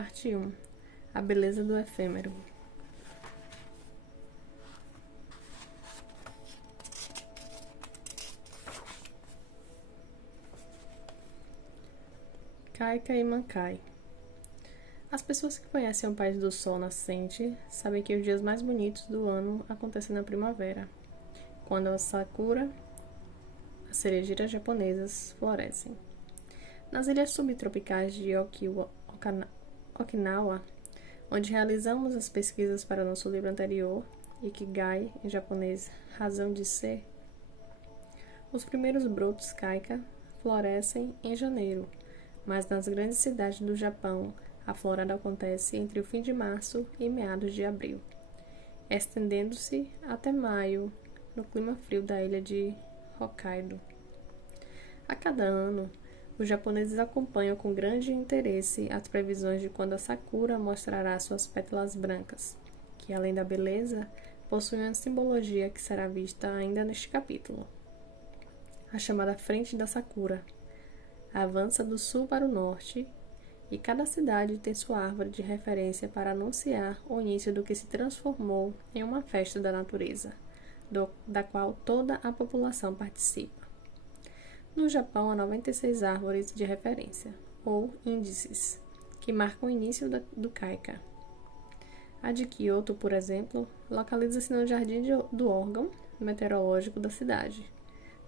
Parte 1. A beleza do efêmero. Kaika e Mankai. As pessoas que conhecem o País do Sol Nascente sabem que os dias mais bonitos do ano acontecem na primavera, quando a sakura, as cerejeiras japonesas, florescem. Nas ilhas subtropicais de Okinawa, onde realizamos as pesquisas para nosso livro anterior, Ikigai, em japonês, razão de ser, os primeiros brotos kaika florescem em janeiro, mas nas grandes cidades do Japão, a florada acontece entre o fim de março e meados de abril, estendendo-se até maio no clima frio da ilha de Hokkaido. A cada ano, os japoneses acompanham com grande interesse as previsões de quando a sakura mostrará suas pétalas brancas, que, além da beleza, possuem uma simbologia que será vista ainda neste capítulo. A chamada Frente da Sakura avança do sul para o norte, e cada cidade tem sua árvore de referência para anunciar o início do que se transformou em uma festa da natureza, da qual toda a população participa. No Japão, há 96 árvores de referência, ou índices, que marcam o início do Kaika. A de Kyoto, por exemplo, localiza-se no jardim do órgão meteorológico da cidade.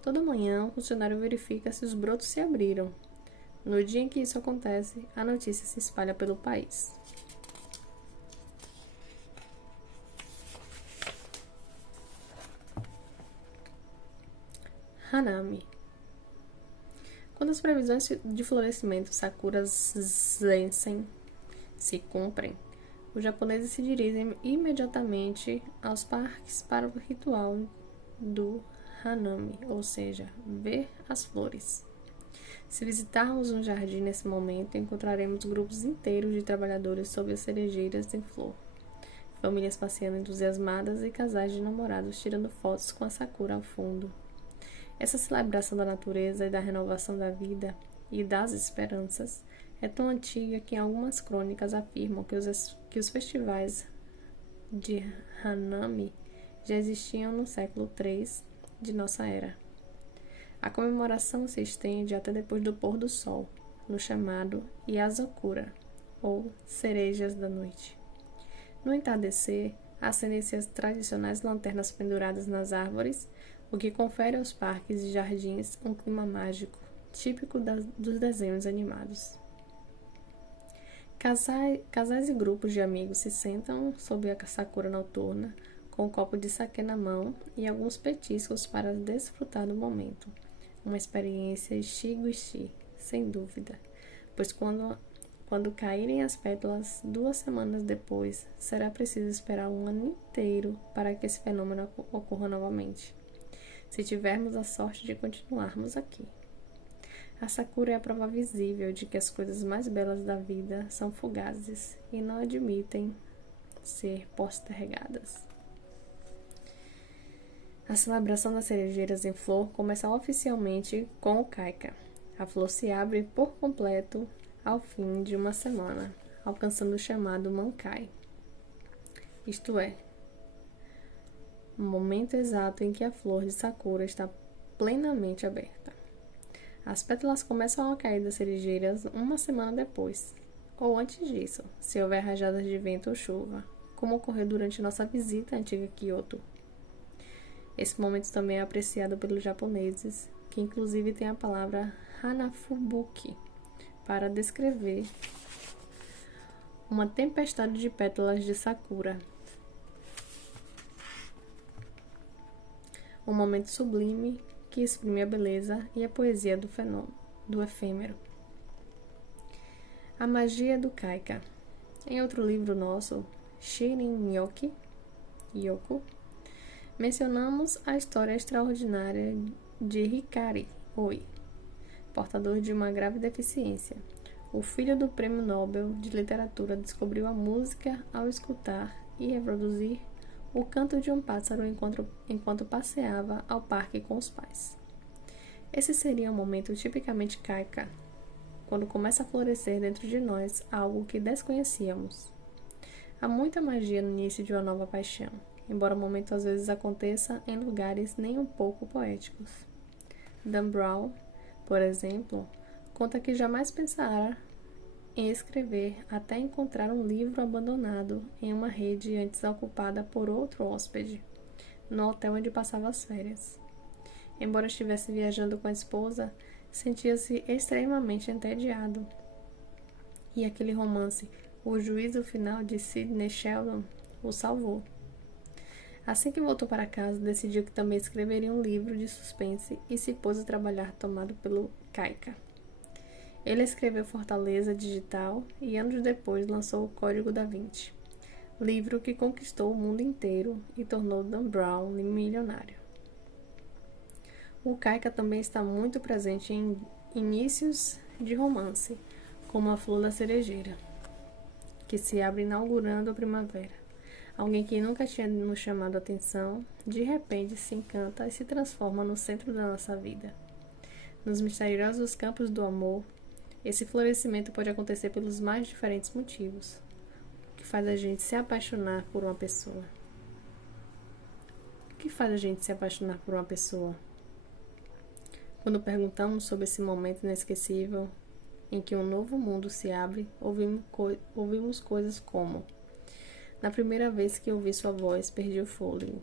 Toda manhã, o funcionário verifica se os brotos se abriram. No dia em que isso acontece, a notícia se espalha pelo país. Hanami. Quando as previsões de florescimento sakuras zensen se cumprem, os japoneses se dirigem imediatamente aos parques para o ritual do Hanami, ou seja, ver as flores. Se visitarmos um jardim nesse momento, encontraremos grupos inteiros de trabalhadores sob as cerejeiras em flor, famílias passeando entusiasmadas e casais de namorados tirando fotos com a sakura ao fundo. Essa celebração da natureza e da renovação da vida e das esperanças é tão antiga que algumas crônicas afirmam que os festivais de Hanami já existiam no século III de nossa era. A comemoração se estende até depois do pôr do sol, no chamado Yasokura, ou Cerejas da Noite. No entardecer, acendem-se as tradicionais lanternas penduradas nas árvores, o que confere aos parques e jardins um clima mágico, típico dos desenhos animados. Casais e grupos de amigos se sentam sob a sakura noturna, com um copo de sake na mão e alguns petiscos para desfrutar do momento. Uma experiência ishi-guishi, sem dúvida, pois quando caírem as pétalas 2 semanas depois, será preciso esperar um ano inteiro para que esse fenômeno ocorra novamente, se tivermos a sorte de continuarmos aqui. A sakura é a prova visível de que as coisas mais belas da vida são fugazes e não admitem ser postergadas. A celebração das cerejeiras em flor começa oficialmente com o Kaika. A flor se abre por completo ao fim de uma semana, alcançando o chamado Mankai, isto é, o momento exato em que a flor de sakura está plenamente aberta. As pétalas começam a cair das cerejeiras uma semana depois, ou antes disso, se houver rajadas de vento ou chuva, como ocorreu durante nossa visita à antiga Kyoto. Esse momento também é apreciado pelos japoneses, que inclusive tem a palavra Hanafubuki para descrever uma tempestade de pétalas de sakura. Um momento sublime que exprime a beleza e a poesia do efêmero. A magia do Kaika. Em outro livro nosso, Shirin Yoku, mencionamos a história extraordinária de Hikari Oi, portador de uma grave deficiência. O filho do Prêmio Nobel de Literatura descobriu a música ao escutar e reproduzir o canto de um pássaro enquanto passeava ao parque com os pais. Esse seria um momento tipicamente Kaika, quando começa a florescer dentro de nós algo que desconhecíamos. Há muita magia no início de uma nova paixão, embora o momento às vezes aconteça em lugares nem um pouco poéticos. Dan Brown, por exemplo, conta que jamais pensara em escrever até encontrar um livro abandonado em uma rede antes ocupada por outro hóspede, no hotel onde passava as férias. Embora estivesse viajando com a esposa, sentia-se extremamente entediado. E aquele romance, O Juízo Final de Sidney Sheldon, o salvou. Assim que voltou para casa, decidiu que também escreveria um livro de suspense e se pôs a trabalhar tomado pelo Kaika. Ele escreveu Fortaleza Digital e anos depois lançou o Código da Vinci, livro que conquistou o mundo inteiro e tornou Dan Brown milionário. O Kaika também está muito presente em inícios de romance, como A Flor da Cerejeira, que se abre inaugurando a primavera. Alguém que nunca tinha nos chamado a atenção, de repente se encanta e se transforma no centro da nossa vida. Nos misteriosos campos do amor, esse florescimento pode acontecer pelos mais diferentes motivos, o que faz a gente se apaixonar por uma pessoa. O que faz a gente se apaixonar por uma pessoa? Quando perguntamos sobre esse momento inesquecível em que um novo mundo se abre, ouvimos coisas como: na primeira vez que ouvi sua voz, perdi o fôlego.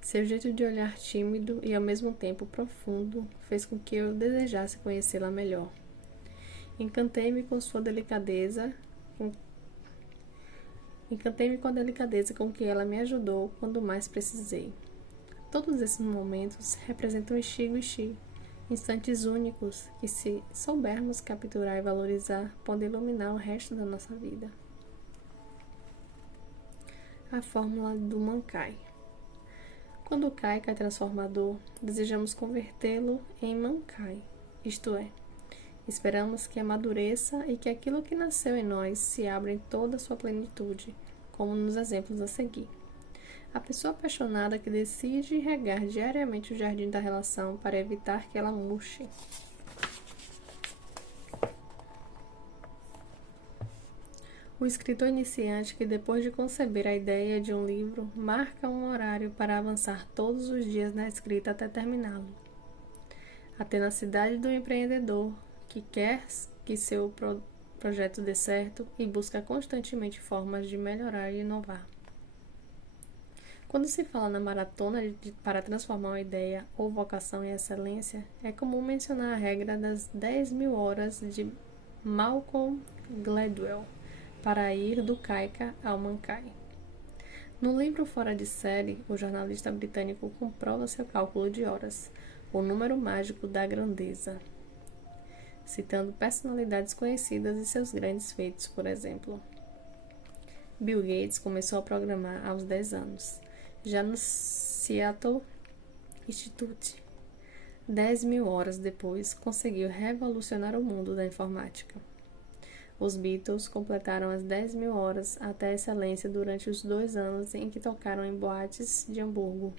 Seu jeito de olhar tímido e ao mesmo tempo profundo fez com que eu desejasse conhecê-la melhor. Encantei-me com a delicadeza com que ela me ajudou quando mais precisei. Todos esses momentos representam Ishi, instantes únicos que, se soubermos capturar e valorizar, podem iluminar o resto da nossa vida. A fórmula do Mankai. Quando o Kaika é transformador, desejamos convertê-lo em Mankai, isto é, esperamos que amadureça e que aquilo que nasceu em nós se abra em toda a sua plenitude, como nos exemplos a seguir. A pessoa apaixonada que decide regar diariamente o jardim da relação para evitar que ela murche. O escritor iniciante que, depois de conceber a ideia de um livro, marca um horário para avançar todos os dias na escrita até terminá-lo. A tenacidade do empreendedor que quer que seu projeto dê certo e busca constantemente formas de melhorar e inovar. Quando se fala na maratona para transformar uma ideia ou vocação em excelência, é comum mencionar a regra das 10.000 horas de Malcolm Gladwell para ir do Kaika ao Mankai. No livro Fora de Série, o jornalista britânico comprova seu cálculo de horas, o número mágico da grandeza, citando personalidades conhecidas e seus grandes feitos, por exemplo. Bill Gates começou a programar aos 10 anos. Já no Seattle Institute, 10.000 horas depois, conseguiu revolucionar o mundo da informática. Os Beatles completaram as 10.000 horas até a excelência durante os 2 anos em que tocaram em boates de Hamburgo,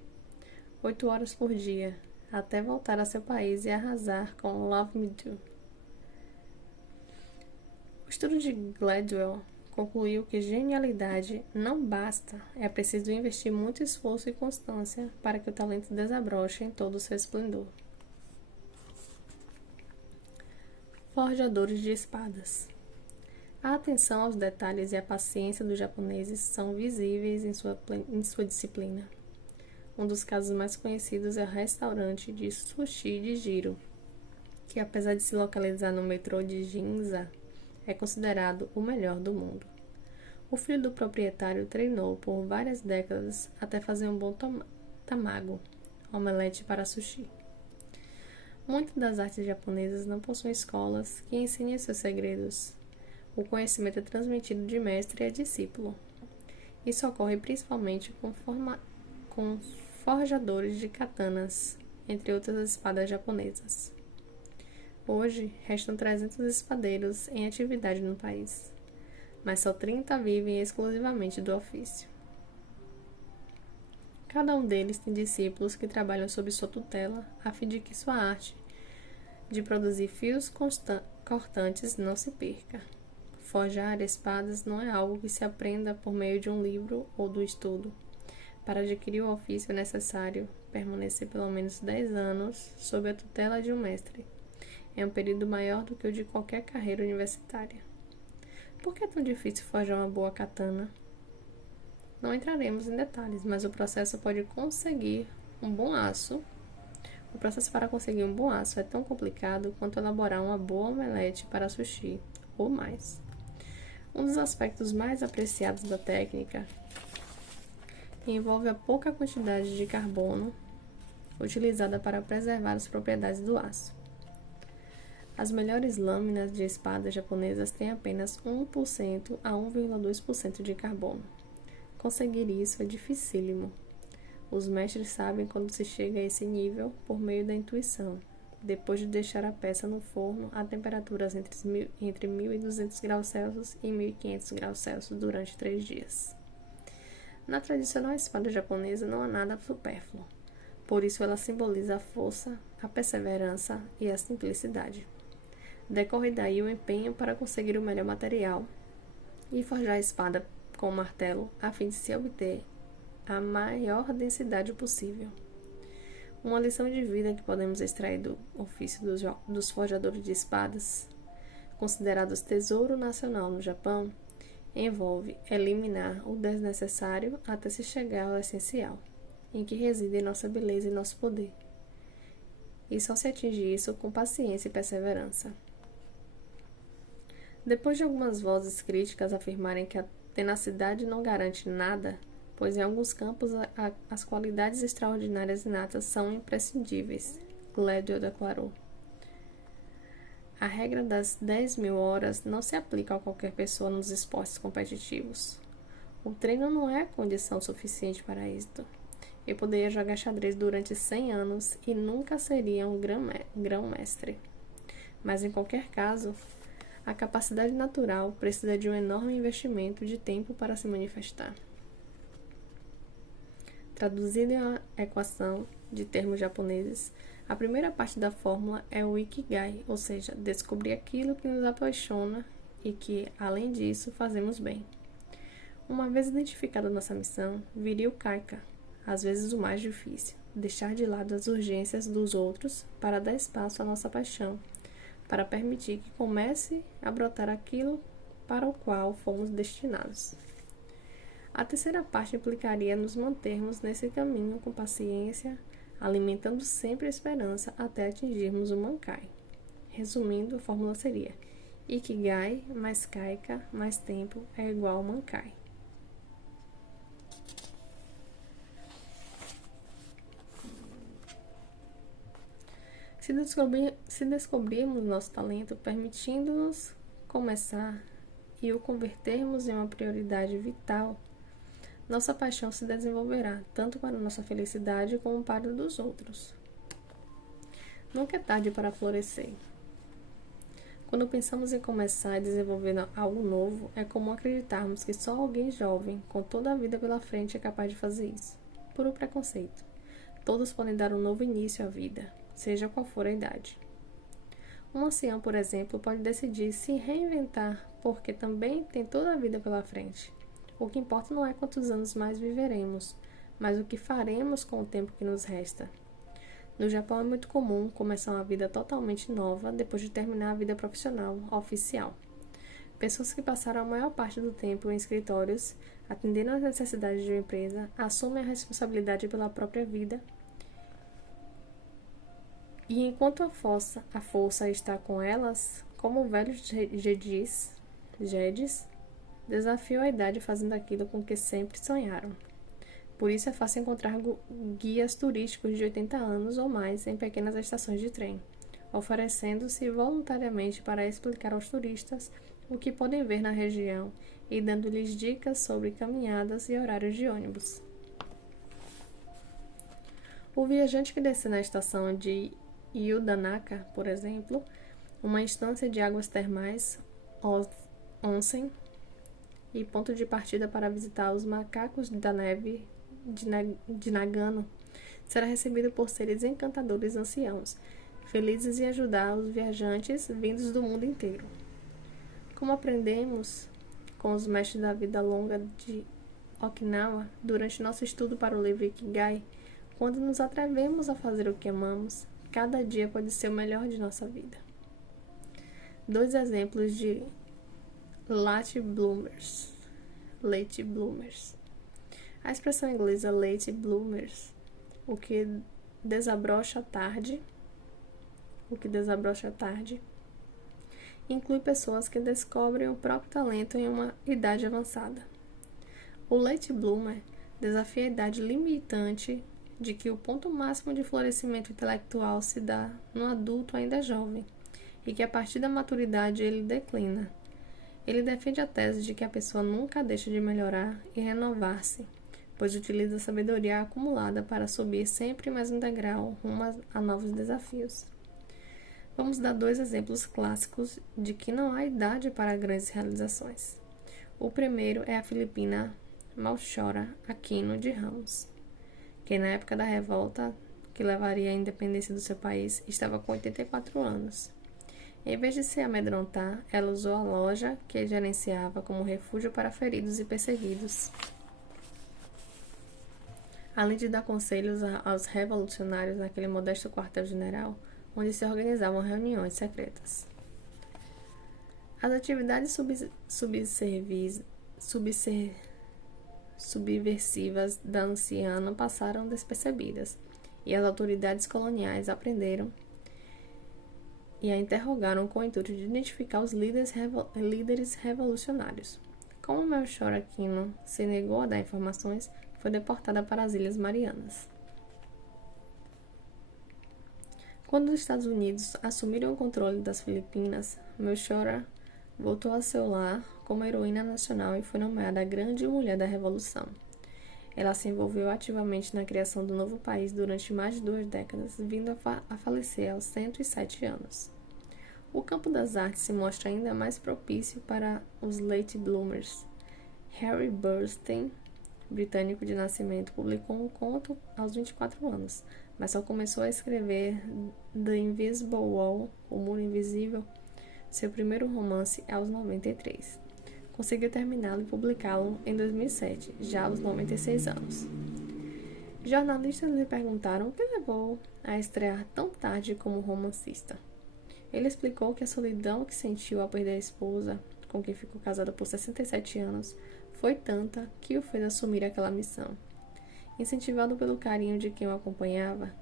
8 horas por dia, até voltar a seu país e arrasar com Love Me Do. O estudo de Gladwell concluiu que genialidade não basta, é preciso investir muito esforço e constância para que o talento desabroche em todo o seu esplendor. Forjadores de espadas. A atenção aos detalhes e a paciência dos japoneses são visíveis em sua disciplina. Um dos casos mais conhecidos é o restaurante de sushi de Jiro, que, apesar de se localizar no metrô de Ginza, é considerado o melhor do mundo. O filho do proprietário treinou por várias décadas até fazer um bom tamago, omelete para sushi. Muitas das artes japonesas não possuem escolas que ensinem seus segredos. O conhecimento é transmitido de mestre a discípulo. Isso ocorre principalmente com forjadores de katanas, entre outras espadas japonesas. Hoje, restam 300 espadeiros em atividade no país, mas só 30 vivem exclusivamente do ofício. Cada um deles tem discípulos que trabalham sob sua tutela a fim de que sua arte de produzir fios cortantes não se perca. Forjar espadas não é algo que se aprenda por meio de um livro ou do estudo. Para adquirir o ofício é necessário permanecer pelo menos 10 anos sob a tutela de um mestre. É um período maior do que o de qualquer carreira universitária. Por que é tão difícil forjar uma boa katana? Não entraremos em detalhes, mas o processo para conseguir um bom aço é tão complicado quanto elaborar uma boa omelete para sushi, ou mais. Um dos aspectos mais apreciados da técnica envolve a pouca quantidade de carbono utilizada para preservar as propriedades do aço. As melhores lâminas de espadas japonesas têm apenas 1% a 1,2% de carbono. Conseguir isso é dificílimo. Os mestres sabem quando se chega a esse nível por meio da intuição, depois de deixar a peça no forno a temperaturas entre 1200 graus Celsius e 1500 graus Celsius durante 3 dias. Na tradicional espada japonesa não há nada supérfluo, por isso ela simboliza a força, a perseverança e a simplicidade. Decorre daí o empenho para conseguir o melhor material e forjar a espada com o martelo a fim de se obter a maior densidade possível. Uma lição de vida que podemos extrair do ofício dos forjadores de espadas, considerados tesouro nacional no Japão, envolve eliminar o desnecessário até se chegar ao essencial, em que reside nossa beleza e nosso poder. E só se atinge isso com paciência e perseverança. Depois de algumas vozes críticas afirmarem que a tenacidade não garante nada, pois em alguns campos as qualidades extraordinárias inatas são imprescindíveis, Gladwell declarou. A regra das 10.000 horas não se aplica a qualquer pessoa nos esportes competitivos. O treino não é a condição suficiente para êxito. Eu poderia jogar xadrez durante 100 anos e nunca seria um grão-mestre. Mas em qualquer caso, a capacidade natural precisa de um enorme investimento de tempo para se manifestar. Traduzido em uma equação de termos japoneses, a primeira parte da fórmula é o Ikigai, ou seja, descobrir aquilo que nos apaixona e que, além disso, fazemos bem. Uma vez identificada nossa missão, viria o Kaika, às vezes o mais difícil, deixar de lado as urgências dos outros para dar espaço à nossa paixão, para permitir que comece a brotar aquilo para o qual fomos destinados. A terceira parte implicaria nos mantermos nesse caminho com paciência, alimentando sempre a esperança até atingirmos o Mankai. Resumindo, a fórmula seria: Ikigai mais Kaika mais tempo é igual ao Mankai. Se descobrirmos nosso talento, permitindo-nos começar e o convertermos em uma prioridade vital, nossa paixão se desenvolverá tanto para nossa felicidade como para a dos outros. Nunca é tarde para florescer. Quando pensamos em começar e desenvolver algo novo, é comum acreditarmos que só alguém jovem, com toda a vida pela frente, é capaz de fazer isso. Puro preconceito. Todos podem dar um novo início à vida, seja qual for a idade. Um ancião, por exemplo, pode decidir se reinventar porque também tem toda a vida pela frente. O que importa não é quantos anos mais viveremos, mas o que faremos com o tempo que nos resta. No Japão é muito comum começar uma vida totalmente nova depois de terminar a vida profissional oficial. Pessoas que passaram a maior parte do tempo em escritórios, atendendo às necessidades de uma empresa, assumem a responsabilidade pela própria vida. E enquanto a força está com elas, como o velho Jedis, desafiam a idade fazendo aquilo com que sempre sonharam. Por isso é fácil encontrar guias turísticos de 80 anos ou mais em pequenas estações de trem, oferecendo-se voluntariamente para explicar aos turistas o que podem ver na região e dando-lhes dicas sobre caminhadas e horários de ônibus. O viajante que descer na estação de Yudanaka, por exemplo, uma instância de águas termais, onsen, e ponto de partida para visitar os macacos da neve de Nagano, será recebido por seres encantadores anciãos, felizes em ajudar os viajantes vindos do mundo inteiro. Como aprendemos com os mestres da vida longa de Okinawa durante nosso estudo para o livro Ikigai, quando nos atrevemos a fazer o que amamos, cada dia pode ser o melhor de nossa vida. 2 exemplos de late bloomers. A expressão inglesa late bloomers, o que desabrocha tarde, inclui pessoas que descobrem o próprio talento em uma idade avançada. O late bloomer desafia a idade limitante de que o ponto máximo de florescimento intelectual se dá no adulto ainda jovem e que a partir da maturidade ele declina. Ele defende a tese de que a pessoa nunca deixa de melhorar e renovar-se, pois utiliza a sabedoria acumulada para subir sempre mais um degrau rumo a novos desafios. Vamos dar 2 exemplos clássicos de que não há idade para grandes realizações. O primeiro é a filipina Melchora Aquino de Ramos, que na época da revolta que levaria à independência do seu país estava com 84 anos. Em vez de se amedrontar, ela usou a loja que gerenciava como refúgio para feridos e perseguidos, além de dar conselhos aos revolucionários naquele modesto quartel-general, onde se organizavam reuniões secretas. As atividades subversivas da anciã passaram despercebidas, e as autoridades coloniais aprenderam e a interrogaram com o intuito de identificar os líderes revolucionários. Como Melchor Aquino se negou a dar informações, foi deportada para as Ilhas Marianas. Quando os Estados Unidos assumiram o controle das Filipinas, Melchora voltou a seu lar como heroína nacional e foi nomeada a Grande Mulher da Revolução. Ela se envolveu ativamente na criação do novo país durante mais de 2 décadas, vindo a falecer aos 107 anos. O campo das artes se mostra ainda mais propício para os late bloomers. Harry Bernstein, britânico de nascimento, publicou um conto aos 24 anos, mas só começou a escrever The Invisible Wall, O Muro Invisível, seu primeiro romance, aos 93. Conseguiu terminá-lo e publicá-lo em 2007, já aos 96 anos. Jornalistas lhe perguntaram o que levou a estrear tão tarde como romancista. Ele explicou que a solidão que sentiu ao perder a esposa, com quem ficou casado por 67 anos, foi tanta que o fez assumir aquela missão. Incentivado pelo carinho de quem o acompanhava,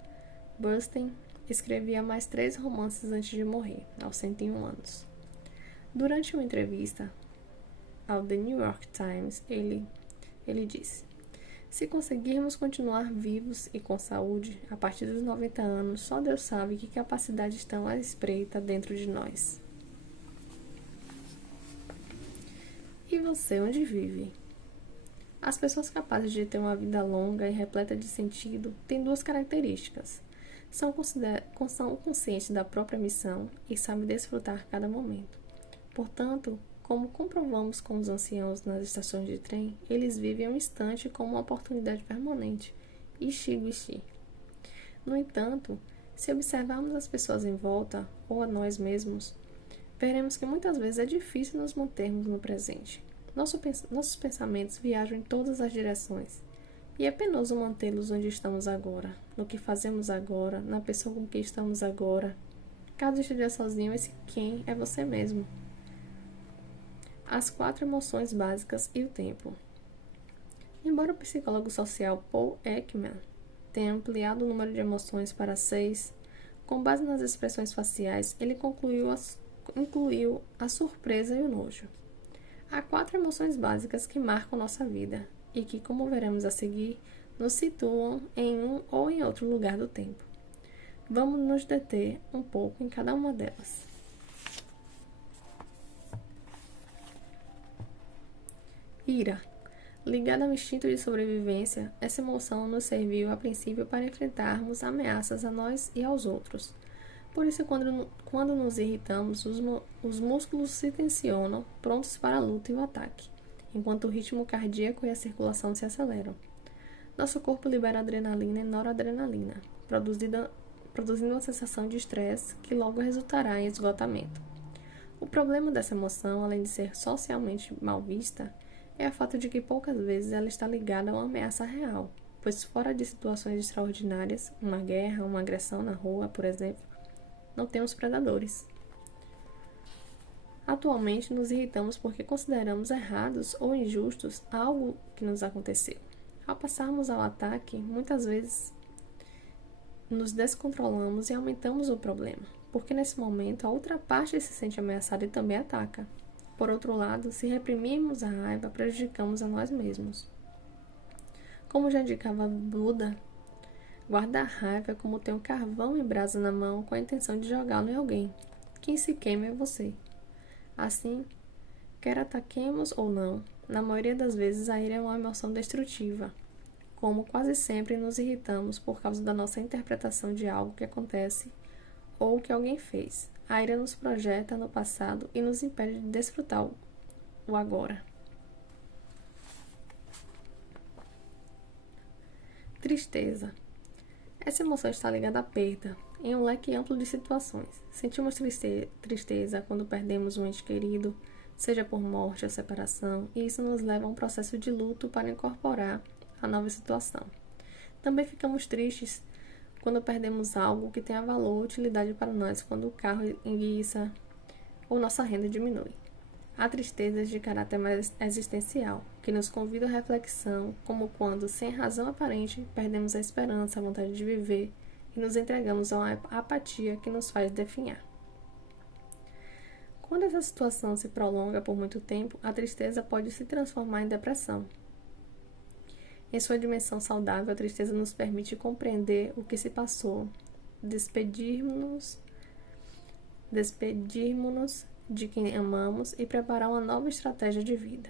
Bernstein escrevia mais 3 romances antes de morrer, aos 101 anos. Durante uma entrevista ao The New York Times, ele disse: "Se conseguirmos continuar vivos e com saúde, a partir dos 90 anos, só Deus sabe que capacidades estão à espreita dentro de nós." E você, onde vive? As pessoas capazes de ter uma vida longa e repleta de sentido têm 2 características. São conscientes da própria missão e sabem desfrutar cada momento. Portanto, como comprovamos com os anciãos nas estações de trem, eles vivem um instante como uma oportunidade permanente, ishi. No entanto, se observarmos as pessoas em volta, ou a nós mesmos, veremos que muitas vezes é difícil nos mantermos no presente. Nossos pensamentos viajam em todas as direções, e é penoso mantê-los onde estamos agora, no que fazemos agora, na pessoa com quem estamos agora. Caso esteja sozinho, esse quem é você mesmo. As 4 emoções básicas e o tempo. Embora o psicólogo social Paul Ekman tenha ampliado o número de emoções para 6, com base nas expressões faciais, ele incluiu a surpresa e o nojo. Há 4 emoções básicas que marcam nossa vida e que, como veremos a seguir, nos situam em um ou em outro lugar do tempo. Vamos nos deter um pouco em cada uma delas. Ira. Ligada ao instinto de sobrevivência, essa emoção nos serviu a princípio para enfrentarmos ameaças a nós e aos outros. Por isso, quando nos irritamos, os músculos se tensionam, prontos para a luta e o ataque, enquanto o ritmo cardíaco e a circulação se aceleram. Nosso corpo libera adrenalina e noradrenalina, produzindo uma sensação de estresse que logo resultará em esgotamento. O problema dessa emoção, além de ser socialmente mal vista, é o fato de que poucas vezes ela está ligada a uma ameaça real, pois fora de situações extraordinárias, uma guerra, uma agressão na rua, por exemplo, não temos predadores. Atualmente nos irritamos porque consideramos errados ou injustos algo que nos aconteceu. Ao passarmos ao ataque, muitas vezes nos descontrolamos e aumentamos o problema, porque nesse momento a outra parte se sente ameaçada e também ataca. Por outro lado, se reprimirmos a raiva, prejudicamos a nós mesmos. Como já indicava Buda, guarda a raiva como ter um carvão em brasa na mão com a intenção de jogá-lo em alguém. Quem se queima é você. Assim, quer ataquemos ou não, na maioria das vezes a ira é uma emoção destrutiva. Como quase sempre nos irritamos por causa da nossa interpretação de algo que acontece ou que alguém fez. A ira nos projeta no passado e nos impede de desfrutar o agora. Tristeza. Essa emoção está ligada à perda, em um leque amplo de situações. Sentimos tristeza quando perdemos um ente querido, seja por morte ou separação, e isso nos leva a um processo de luto para incorporar a nova situação. Também ficamos tristes quando perdemos algo que tenha valor ou utilidade para nós, quando o carro enguiça ou nossa renda diminui. Há tristezas de caráter mais existencial, que nos convidam à reflexão, como quando, sem razão aparente, perdemos a esperança, a vontade de viver e nos entregamos a uma apatia que nos faz definhar. Quando essa situação se prolonga por muito tempo, a tristeza pode se transformar em depressão. Em sua dimensão saudável, a tristeza nos permite compreender o que se passou, despedirmos-nos de quem amamos e preparar uma nova estratégia de vida.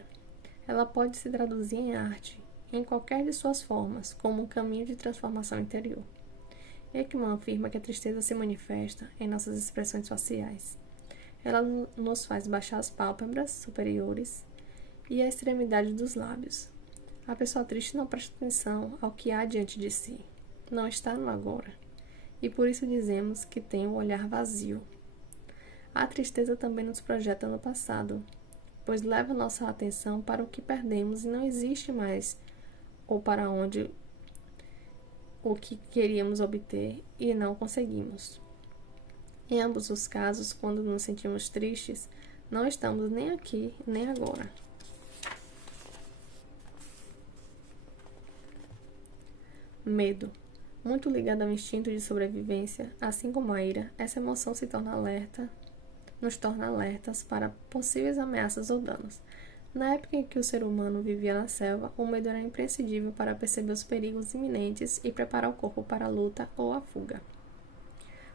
Ela pode se traduzir em arte, em qualquer de suas formas, como um caminho de transformação interior. Ekman afirma que a tristeza se manifesta em nossas expressões faciais. Ela nos faz baixar as pálpebras superiores e a extremidade dos lábios. A pessoa triste não presta atenção ao que há diante de si, não está no agora, e por isso dizemos que tem um olhar vazio. A tristeza também nos projeta no passado, pois leva nossa atenção para o que perdemos e não existe mais, ou para onde o que queríamos obter e não conseguimos. Em ambos os casos, quando nos sentimos tristes, não estamos nem aqui nem agora. Medo. Muito ligado ao instinto de sobrevivência, assim como a ira, essa emoção nos torna alertas para possíveis ameaças ou danos. Na época em que o ser humano vivia na selva, o medo era imprescindível para perceber os perigos iminentes e preparar o corpo para a luta ou a fuga.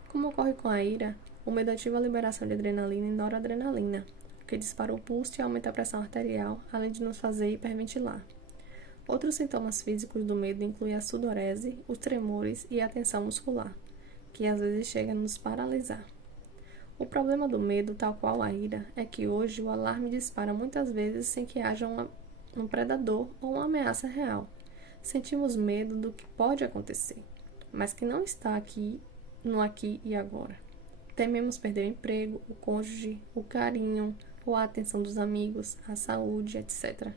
Como ocorre com a ira, o medo ativa a liberação de adrenalina e noradrenalina, que dispara o pulso e aumenta a pressão arterial, além de nos fazer hiperventilar. Outros sintomas físicos do medo incluem a sudorese, os tremores e a tensão muscular, que às vezes chega a nos paralisar. O problema do medo, tal qual a ira, é que hoje o alarme dispara muitas vezes sem que haja um predador ou uma ameaça real. Sentimos medo do que pode acontecer, mas que não está no aqui e agora. Tememos perder o emprego, o cônjuge, o carinho ou a atenção dos amigos, a saúde, etc.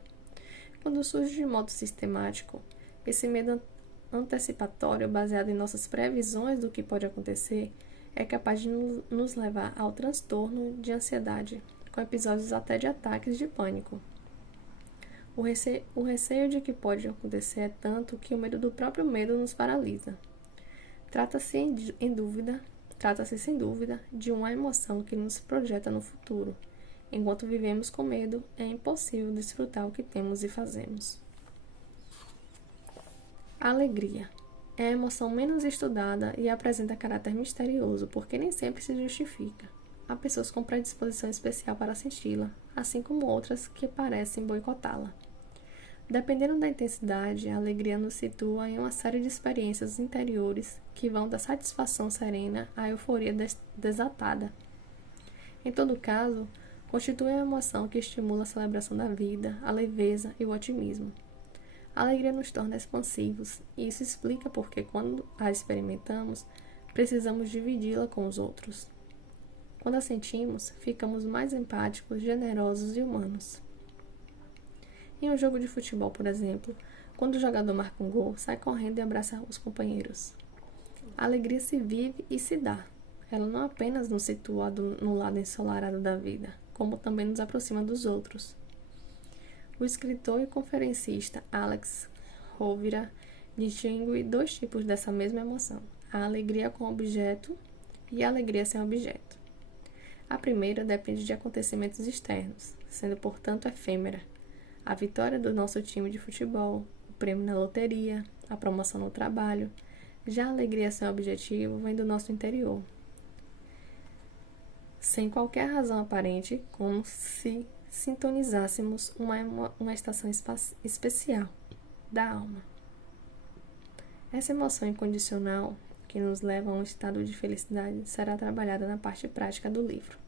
Quando surge de modo sistemático, esse medo antecipatório, baseado em nossas previsões do que pode acontecer, é capaz de nos levar ao transtorno de ansiedade, com episódios até de ataques de pânico. O receio de que pode acontecer é tanto que o medo do próprio medo nos paralisa. Trata-se sem dúvida de uma emoção que nos projeta no futuro. Enquanto vivemos com medo, é impossível desfrutar o que temos e fazemos. Alegria. É a emoção menos estudada e apresenta caráter misterioso, porque nem sempre se justifica. Há pessoas com predisposição especial para senti-la, assim como outras que parecem boicotá-la. Dependendo da intensidade, a alegria nos situa em uma série de experiências interiores que vão da satisfação serena à euforia desatada. Em todo caso, constitui uma emoção que estimula a celebração da vida, a leveza e o otimismo. A alegria nos torna expansivos, e isso explica porque, quando a experimentamos, precisamos dividi-la com os outros. Quando a sentimos, ficamos mais empáticos, generosos e humanos. Em um jogo de futebol, por exemplo, quando o jogador marca um gol, sai correndo e abraça os companheiros. A alegria se vive e se dá. Ela não apenas nos situa no lado ensolarado da vida, como também nos aproxima dos outros. O escritor e conferencista Alex Rovira distingue dois tipos dessa mesma emoção: a alegria com objeto e a alegria sem objeto. A primeira depende de acontecimentos externos, sendo, portanto, efêmera. A vitória do nosso time de futebol, o prêmio na loteria, a promoção no trabalho. Já a alegria sem objetivo vem do nosso interior, sem qualquer razão aparente, como se sintonizássemos uma estação especial da alma. Essa emoção incondicional, que nos leva a um estado de felicidade, será trabalhada na parte prática do livro.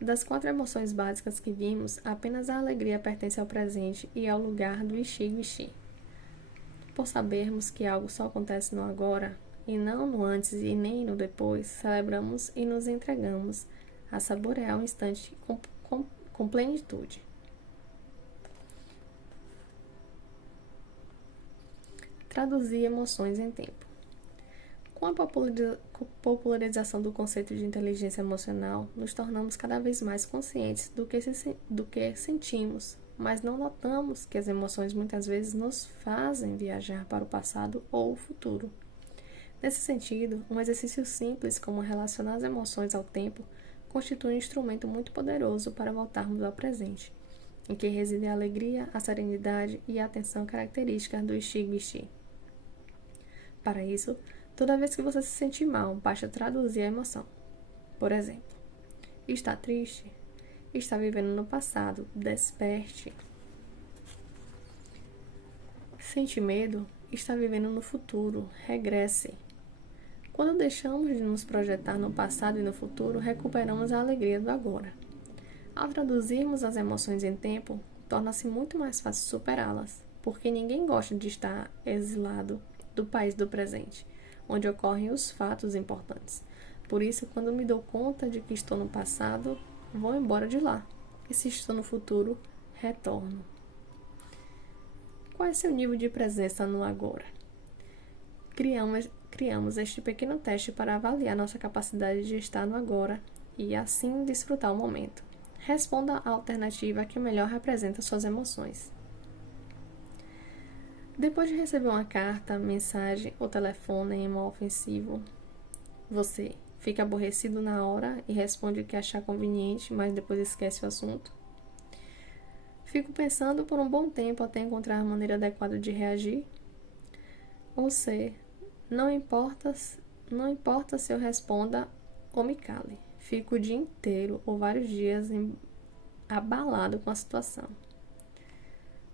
Das 4 emoções básicas que vimos, apenas a alegria pertence ao presente e ao lugar do ishi-wishi. Por sabermos que algo só acontece no agora, e não no antes e nem no depois, celebramos e nos entregamos a saborear o instante com plenitude. Traduzir emoções em tempo. Com a popularização do conceito de inteligência emocional, nos tornamos cada vez mais conscientes do que sentimos, mas não notamos que as emoções muitas vezes nos fazem viajar para o passado ou o futuro. Nesse sentido, um exercício simples como relacionar as emoções ao tempo constitui um instrumento muito poderoso para voltarmos ao presente, em que reside a alegria, a serenidade e a atenção características do ishi-wishi. Para isso, toda vez que você se sentir mal, basta traduzir a emoção. Por exemplo, está triste? Está vivendo no passado? Desperte. Sente medo? Está vivendo no futuro? Regresse. Quando deixamos de nos projetar no passado e no futuro, recuperamos a alegria do agora. Ao traduzirmos as emoções em tempo, torna-se muito mais fácil superá-las, porque ninguém gosta de estar exilado do país do presente, onde ocorrem os fatos importantes. Por isso, quando me dou conta de que estou no passado, vou embora de lá. E se estou no futuro, retorno. Qual é seu nível de presença no agora? Criamos este pequeno teste para avaliar nossa capacidade de estar no agora e, assim, desfrutar o momento. Responda a alternativa que melhor representa suas emoções. Depois de receber uma carta, mensagem ou telefonema ofensivo, você fica aborrecido na hora e responde o que achar conveniente, mas depois esquece o assunto? Fico pensando por um bom tempo até encontrar a maneira adequada de reagir? Ou C, não importa se eu responda ou me cale. Fico o dia inteiro ou vários dias abalado com a situação.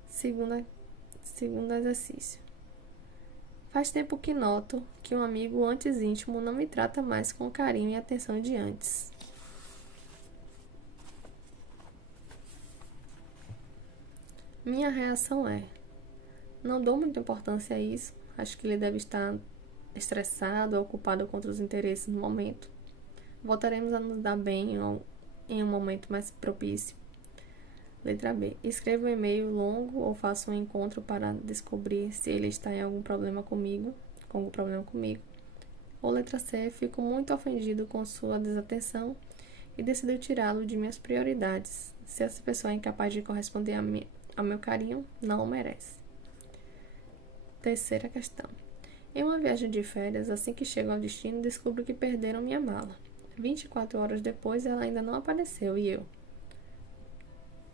Segundo exercício. Faz tempo que noto que um amigo antes íntimo não me trata mais com carinho e atenção de antes. Minha reação é: não dou muita importância a isso, acho que ele deve estar estressado ou ocupado com outros interesses no momento. Voltaremos a nos dar bem em um momento mais propício. Letra B. Escreva um e-mail longo ou faça um encontro para descobrir se ele está em algum problema comigo. Ou letra C. Fico muito ofendido com sua desatenção e decido tirá-lo de minhas prioridades. Se essa pessoa é incapaz de corresponder ao meu carinho, não o merece. Terceira questão. Em uma viagem de férias, assim que chego ao destino, descubro que perderam minha mala. 24 horas depois, ela ainda não apareceu e eu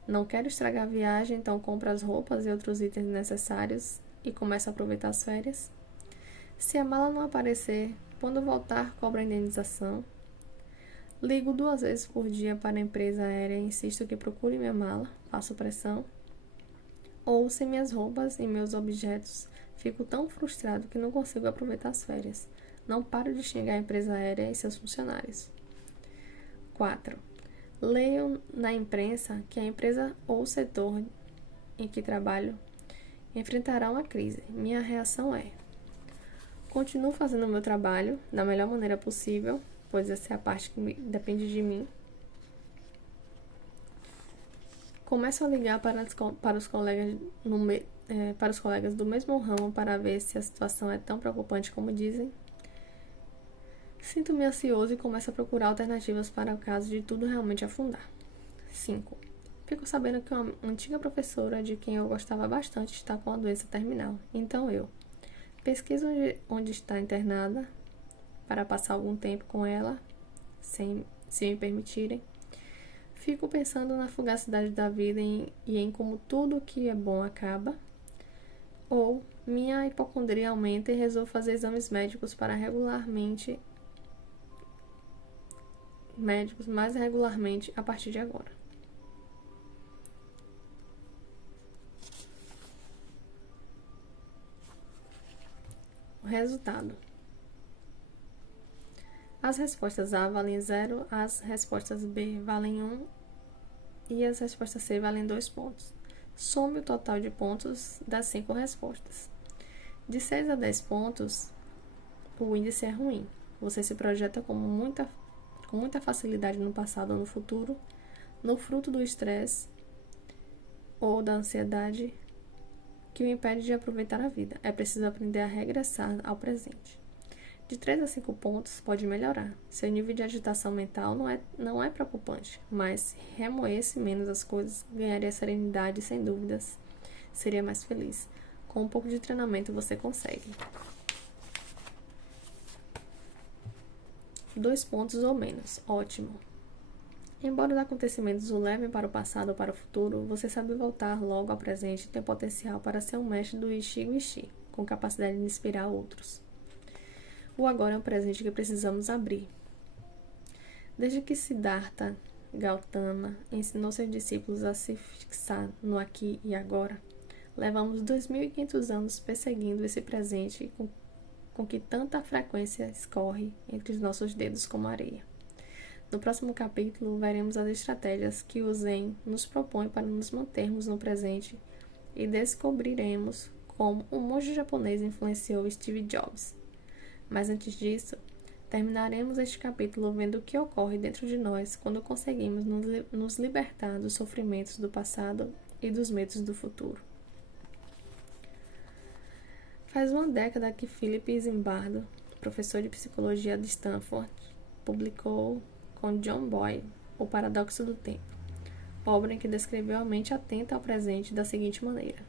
não quero estragar a viagem, então compro as roupas e outros itens necessários e começo a aproveitar as férias. Se a mala não aparecer, quando voltar, cobro a indenização. Ligo 2 vezes por dia para a empresa aérea e insisto que procure minha mala, faço pressão. Ou sem minhas roupas e meus objetos, fico tão frustrado que não consigo aproveitar as férias. Não paro de xingar a empresa aérea e seus funcionários. 4. Leio na imprensa que a empresa ou o setor em que trabalho enfrentará uma crise. Minha reação é: continuo fazendo o meu trabalho da melhor maneira possível, pois essa é a parte que depende de mim. Começo a ligar para os colegas do mesmo ramo para ver se a situação é tão preocupante como dizem. Sinto-me ansioso e começo a procurar alternativas para o caso de tudo realmente afundar. 5. Fico sabendo que uma antiga professora de quem eu gostava bastante está com a doença terminal. Então eu pesquiso onde está internada para passar algum tempo com ela, se me permitirem. Fico pensando na fugacidade da vida e em como tudo que é bom acaba. Ou minha hipocondria aumenta e resolvo fazer exames médicos mais regularmente a partir de agora. O resultado. As respostas A valem 0, as respostas B valem 1 e as respostas C valem 2 pontos. Some o total de pontos das 5 respostas. De 6 a 10 pontos, o índice é ruim. Você se projeta com muita facilidade no passado ou no futuro, no fruto do estresse ou da ansiedade que o impede de aproveitar a vida. É preciso aprender a regressar ao presente. De 3 a 5 pontos pode melhorar. Seu nível de agitação mental não é preocupante, mas se remoesse menos as coisas, ganharia serenidade sem dúvidas. Seria mais feliz. Com um pouco de treinamento você consegue. 2 pontos ou menos. Ótimo. Embora os acontecimentos o levem para o passado ou para o futuro, você sabe voltar logo ao presente e tem potencial para ser um mestre do Ishi-Ishi, com capacidade de inspirar outros. O agora é um presente que precisamos abrir. Desde que Siddhartha Gautama ensinou seus discípulos a se fixar no aqui e agora, levamos 2.500 anos perseguindo esse presente com que tanta frequência escorre entre os nossos dedos como areia. No próximo capítulo, veremos as estratégias que o Zen nos propõe para nos mantermos no presente e descobriremos como o monge japonês influenciou Steve Jobs. Mas antes disso, terminaremos este capítulo vendo o que ocorre dentro de nós quando conseguimos nos libertar dos sofrimentos do passado e dos medos do futuro. Faz uma década que Philip Zimbardo, professor de psicologia de Stanford, publicou com John Boyle O Paradoxo do Tempo, obra em que descreveu a mente atenta ao presente da seguinte maneira: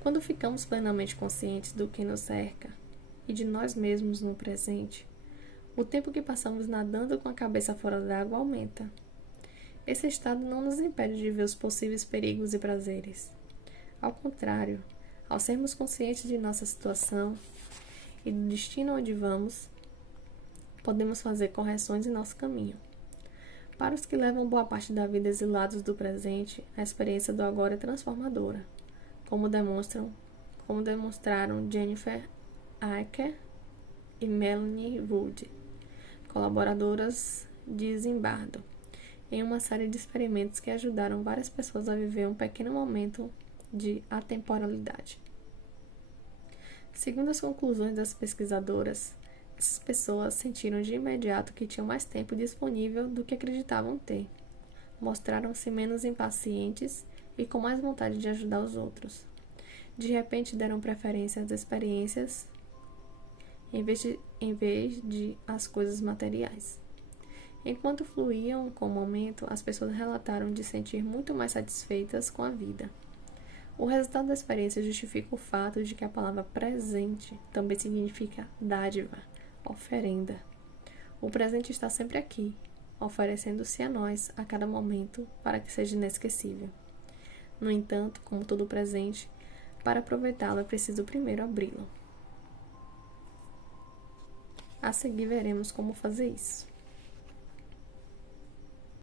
quando ficamos plenamente conscientes do que nos cerca e de nós mesmos no presente, o tempo que passamos nadando com a cabeça fora d'água aumenta. Esse estado não nos impede de ver os possíveis perigos e prazeres. Ao contrário, ao sermos conscientes de nossa situação e do destino onde vamos, podemos fazer correções em nosso caminho. Para os que levam boa parte da vida exilados do presente, a experiência do agora é transformadora, como demonstraram Jennifer Aaker e Melanie Wood, colaboradoras de Zimbardo, em uma série de experimentos que ajudaram várias pessoas a viver um pequeno momento de atemporalidade. Segundo as conclusões das pesquisadoras, essas pessoas sentiram de imediato que tinham mais tempo disponível do que acreditavam ter. Mostraram-se menos impacientes e com mais vontade de ajudar os outros. De repente deram preferência às experiências em vez de às coisas materiais. Enquanto fluíam com o momento, as pessoas relataram de sentir muito mais satisfeitas com a vida. O resultado da experiência justifica o fato de que a palavra presente também significa dádiva, oferenda. O presente está sempre aqui, oferecendo-se a nós a cada momento para que seja inesquecível. No entanto, como todo presente, para aproveitá-lo é preciso primeiro abri-lo. A seguir veremos como fazer isso.